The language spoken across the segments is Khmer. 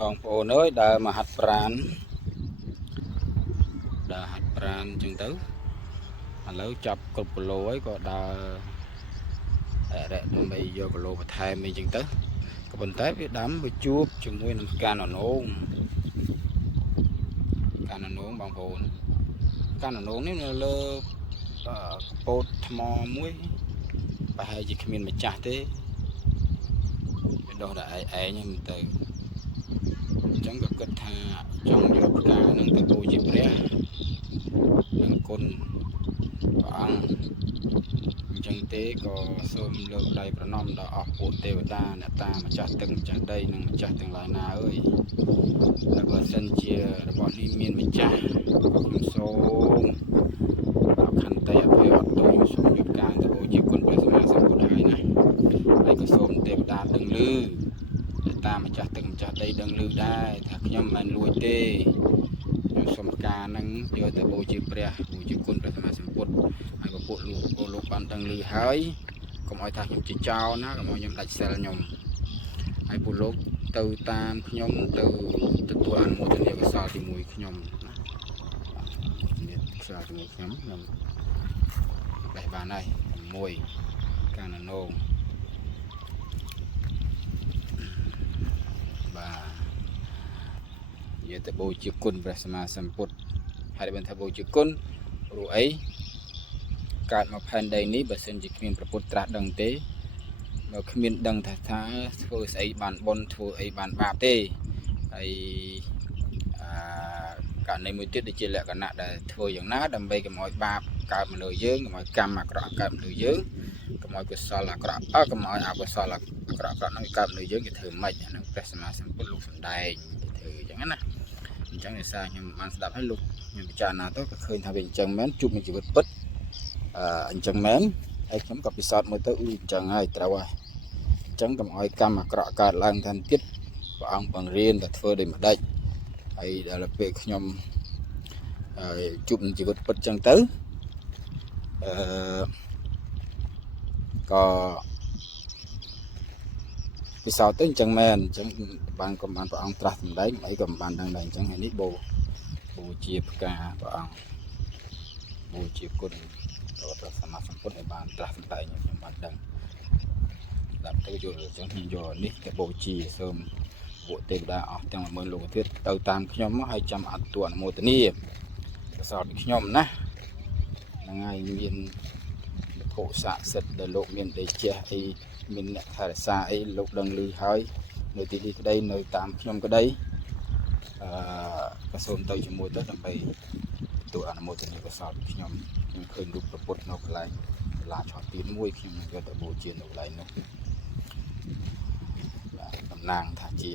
បងប្អូនអើយដើរមកហាត់ប្រាណចឹងទៅឥឡូវចាប់គ្រប់គីឡូហើយក៏ដើររ៉ែដើម្បីយកគីឡូបន្ថែមអីចឹងទៅក៏ប៉ុន្តែវាដាំវាជួបជាមួយនឹងកាណនងបងប្អូនកាណនងនេះនៅលើកពតថ្មមួយប្រហែលជាគ្មានម្ចាស់ទេវាដុះតែឯងហ្នឹងទៅអញ្ចឹងក៏គិតថាចង់យកផ្កានឹងទៅបូជាព្រះនឹងគុណព្រះអង្គអញ្ចឹងទេក៏សូមលើកដៃប្រណម្យដល់អស់ពួកទេវតាអ្នកតាម្ចាស់ទឹកម្ចាស់ដីនិងម្ចាស់ទាំងឡាយណាអើយតែបើសិនជារបស់នេះមានម្ចាស់ខ្ញុំសូមខន្តីអភ័យអត់ទោសសូមយកការទៅបូជាគុណព្រះសម្មាសម្ពុទ្ធហើយណាហើយក៏សូមទេវតាដឹងឮតាមម្ចាស់ទឹកម្ចាស់ដីដឹងឮដែរថាខ្ញុំមិនលួចទេខ្ញុំសូមការនឹងយកទៅបូជាព្រះបូជាគុណព្រះសម្មាសម្ពុទ្ធហើយក៏ពួកលោកបានដឹងឮហើយកុំឲ្យថាខ្ញុំជាចោរណាកុំឲ្យខ្ញុំដាច់សិលខ្ញុំហើយពួកលោកទៅតាមខ្ញុំទៅទទួលអនុមោទនាកុសលជាមួយខ្ញុំនេះកុសលជាមួយខ្ញុំបេះបានហើយមួយកាណនងយកទៅបូជាគុណព្រះសម្មាសម្ពុទ្ធហើយបានថាបូជាគុណព្រោះអីកើតមកផែនដីនេះបើសិនជាគ្មានព្រះពុទ្ធត្រាស់ដឹងទេបើគ្មានដឹងថាធ្វើស្អីបានបុណ្យធ្វើអីបានបាបទេហើយករណីមួយទៀតដូចជាលក្ខណៈដែលធ្វើយ៉ាងណាដើម្បីកុំឲ្យបាបកើតមកលើយើងកុំឲ្យកម្មអាក្រក់កើតមកលើយើងកុំឲ្យកុសលអាក្រក់កុំឲ្យអកុសលអាក្រក់ហ្នឹងកើតមកលើយើងគេធ្វើម៉េចអាហ្នឹងព្រះសម្មាសម្ពុទ្ធលោកសម្ដែងធ្វើអញ្ចឹងណាអញ្ចឹងដោយសារខ្ញុំបានស្ដាប់ហើយលោកខ្ញុំពិចារណាទៅក៏ឃើញថាវាអញ្ចឹងមែនជួបនឹងជីវិតពិតអញ្ចឹងមែនហើយខ្ញុំក៏ពិសោធន៍មើលទៅអញ្ចឹងហើយត្រូវហើយអញ្ចឹងកុំឲ្យកម្មអាក្រក់កើតឡើងថែមទៀតព្រះអង្គបង្រៀនថាធ្វើដូចម្ដេចហើយដល់ពេលខ្ញុំជួបនឹងជីវិតពិតអញ្ចឹងទៅក៏ពិសោធន៍ទៅអញ្ចឹងមែនអញ្ចឹងបានក៏បានព្រះអង្គត្រាស់សម្ដែងអីក៏មិនបានដឹងដែរអញ្ចឹងហើយនេះបូជាផ្កាព្រះអង្គបូជាគុណដល់ព្រះសម្មាសម្ពុទ្ធឲ្យបានត្រាស់សម្ដែងខ្ញុំបានដឹងដាក់ទៅយល់អញ្ចឹងខ្ញុំយកនេះទៅបូជាសូមពួកទេវតាអស់ទាំង10000លោកធាតុទៅតាមខ្ញុំមកហើយចាំអនុមោទនាកុសលពីខ្ញុំណាហ្នឹងហើយមានវត្ថុស័ក្តិសិទ្ធិដែលលោកមានដេជះអីមានអ្នកថែរក្សាអីលោកដឹងឮហើយនៅទីនេះក្តីនៅតាមខ្ញុំក្តីក៏សូមទៅជាមួយទៅដើម្បីទទួលអនុមោទនាកុសលពីខ្ញុំឃើញរូបព្រះពុទ្ធនៅកន្លែងសាលាឆោតទី1ខ្ញុំនឹងយកទៅបូជានៅកន្លែងនោះតំណាងថាជា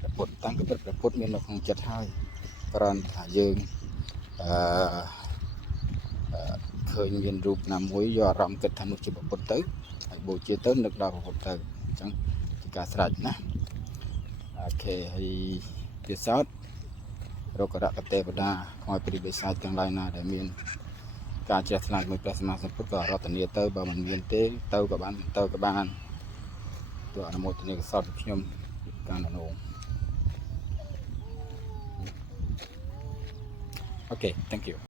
ព្រះពុទ្ធតាំងពីព្រះពុទ្ធមាននៅក្នុងចិត្តហើយគ្រាន់ថាយើងឃើញមានរូបណាមួយយកអារម្មណ៍គិតថានោះជាព្រះពុទ្ធទៅហើយបូជាទៅនឹកដល់ព្រះពុទ្ធទៅអញ្ចឹងជាការស្រេចណាអូខេហើយពិសោធន៍រករកទេវតាខ្មោចព្រាយបិសាចទាំងឡាយណាដែលមានការជ្រះថ្លាជាមួយព្រះសម្មាសម្ពុទ្ធក៏រតនាទៅបើមិនមានទេទៅក៏បានទៅក៏បានទោះអនុមោទនាកុសលពីខ្ញុំកាណនងអូខេ thank you